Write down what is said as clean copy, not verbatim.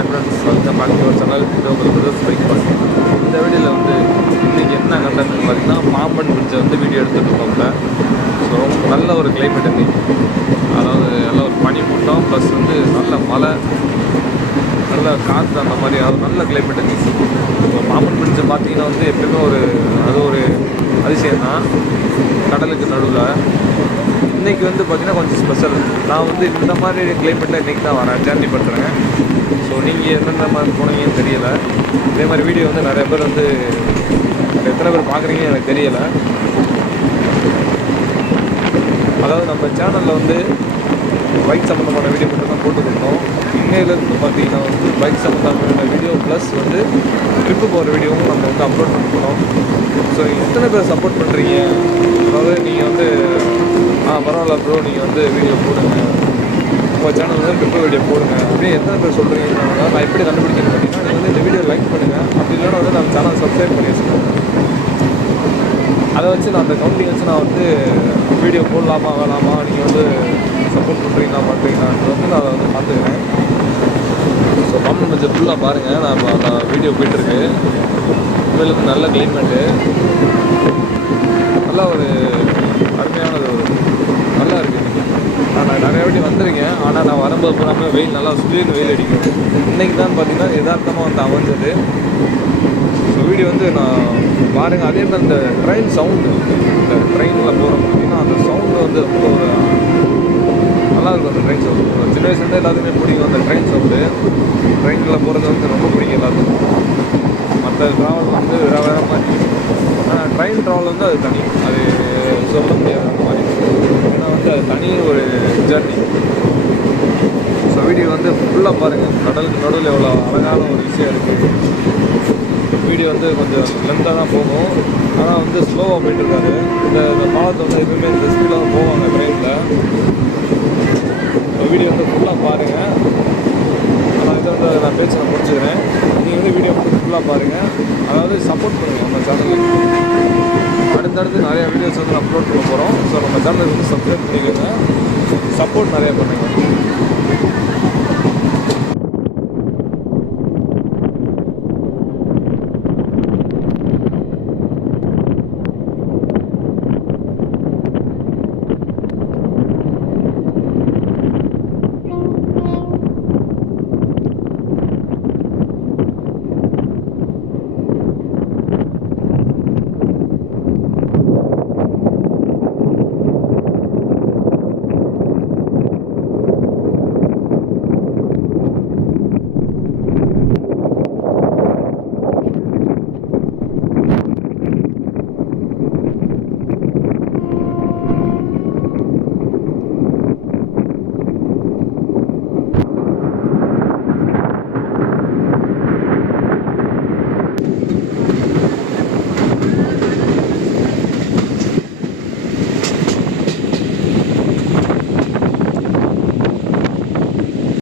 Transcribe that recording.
Hi friends, welcome back to our channel. இது உங்கள் brothers bike பார்க்க. இந்த வீடியோவில் வந்து இன்றைக்கி என்ன கண்டென்ட் பார்த்தீங்கன்னா, பாம்பன் பிரிட்ஜை வந்து வீடியோ எடுத்துகிட்டு இருக்கோம்ல. ஸோ நல்ல ஒரு கிளைமேட் இன்றைக்கி, அதாவது நல்ல ஒரு பனிமூட்டம் ப்ளஸ் வந்து நல்ல மழை, நல்ல காற்று, அந்த மாதிரி அது நல்ல கிளைமேட் இருந்துச்சு. இப்போ பாம்பன் பிரிட்ஜை பார்த்தீங்கன்னா வந்து எப்பயுமே அது ஒரு அதிசயம் தான், கடலுக்கு நடுவில். இன்றைக்கி வந்து பார்த்திங்கன்னா கொஞ்சம் ஸ்பெஷல். நான் வந்து இந்த மாதிரி கிளைமேட்டில் இன்றைக்கி தான் வரேன், ஜேர்னி பண்ணுறேன். ஸோ நீங்கள் எந்தெந்த மாதிரி போனீங்கன்னு தெரியலை. இதே மாதிரி வீடியோ வந்து நிறைய பேர் வந்து எத்தனை பேர் பார்க்குறீங்கன்னு எனக்கு தெரியலை. அதாவது நம்ம சேனலில் வந்து பைக் சம்மந்தமான வீடியோ மட்டும் தான் போட்டு கொடுத்தோம். இன்னையிலேருந்து பார்த்தீங்கன்னா வந்து பைக் சம்மந்தமான வீடியோ ப்ளஸ் வந்து ட்ரிப்பு போகிற வீடியோவும் நம்ம வந்து அப்லோட் பண்ணிக்கிறோம். ஸோ எத்தனை பேர் சப்போர்ட் பண்ணுறீங்க, அதாவது நீங்கள் வந்து பரவாயில்ல ப்ரோ, நீங்கள் வந்து வீடியோ போடுங்க, உங்கள் சேனல் வந்து ட்ரிப்பு வீடியோ போடுங்க அப்படியே எத்தனை பேர் சொல்கிறீங்கன்னா நான் எப்படி கண்டுபிடிக்கிறேன்னு பார்த்தீங்கன்னா, நீங்கள் வந்து இந்த வீடியோ லைக் பண்ணுங்கள், அப்படி இல்லைன்னா வந்து நம்ம சேனல் சப்ஸ்கிரைப் பண்ணி வச்சுக்கோங்க. அதை வச்சு நான் அந்த கவுண்டிங் வச்சு நான் வந்து வீடியோ போடலாமா வேணாமா, நீங்கள் வந்து சப்போர்ட் பண்ணுறீங்களா பண்ணுறீங்களான்றது வந்து நான் அதை வந்து பார்த்துக்கிறேன். ஸோ பாம்பன் பிரிட்ஜை ஃபுல்லாக பாருங்கள். நான் வீடியோ போய்ட்டுருக்கு. உண்மையிலுக்கு நல்ல கிளைமேட்டு, நல்லா ஒரு அருமையானது, நல்லா இருக்குது. நான் நிறைய வாட்டி வந்திருக்கேன், ஆனால் நான் வரும்போது போகாமல் வெயில் நல்லா சுழின்னு வெயில் அடிக்கும். இன்றைக்கி தான் பார்த்திங்கன்னா யதார்த்தமாக வந்து அமைஞ்சது. ஸோ வீடியோ வந்து நான் பாருங்கள். அதே மாதிரி இந்த ட்ரெயின் சவுண்டு, இந்த ட்ரெயினில் போகிறோம் பார்த்திங்கன்னா அந்த சவுண்டு வந்து ரொம்ப ஒரு நல்லாயிருக்கும். அந்த ட்ரெயின் சவுண்டு சின்ன வயசுலேருந்து எல்லாத்துக்குமே பிடிக்கும். அந்த ட்ரெயின் சவுண்டு, ட்ரெயினில் போகிறது வந்து ரொம்ப பிடிக்கும் எல்லாத்துக்கும். மற்ற ட்ராவல் வந்து வேறு மாதிரி, ஆனால் ட்ரெயின் ட்ராவல் வந்து அது தனி, அது சொல்ல முடியாது அந்த மாதிரி. ஏன்னா வந்து அது தனி ஒரு ஜர்னி. ஸோ வீடியோ வந்து ஃபுல்லாக பாருங்கள். கடலுக்கு நடுவில் எவ்வளோ அழகான ஒரு விஷயம் இருக்குது. வீடியோ வந்து கொஞ்சம் லென்த்தாக தான் போகும், ஆனால் வந்து ஸ்லோவாக போயிட்டுருக்காரு. இந்த பாலத்தை வந்து எப்பவுமே இந்த ஸ்பீடில் தான் போவாங்க ட்ரெயினில். வீடியோ வந்து ஃபுல்லாக பாருங்கள். நான் இதை வந்து நான் பேச்சு நான் முடிச்சுக்கிறேன். நீங்கள் வந்து வீடியோ வந்து ஃபுல்லாக பாருங்கள், அதாவது சப்போர்ட் பண்ணுங்கள் நம்ம சேனலுக்கு. அடுத்தடுத்து நிறையா வீடியோஸ் வந்து அப்லோட் பண்ண போகிறோம். ஸோ நம்ம சேனலுக்கு வந்து சப்ஸ்கிரைப் பண்ணிக்கோங்க, சப்போர்ட் நிறையா பண்ணுங்கள்.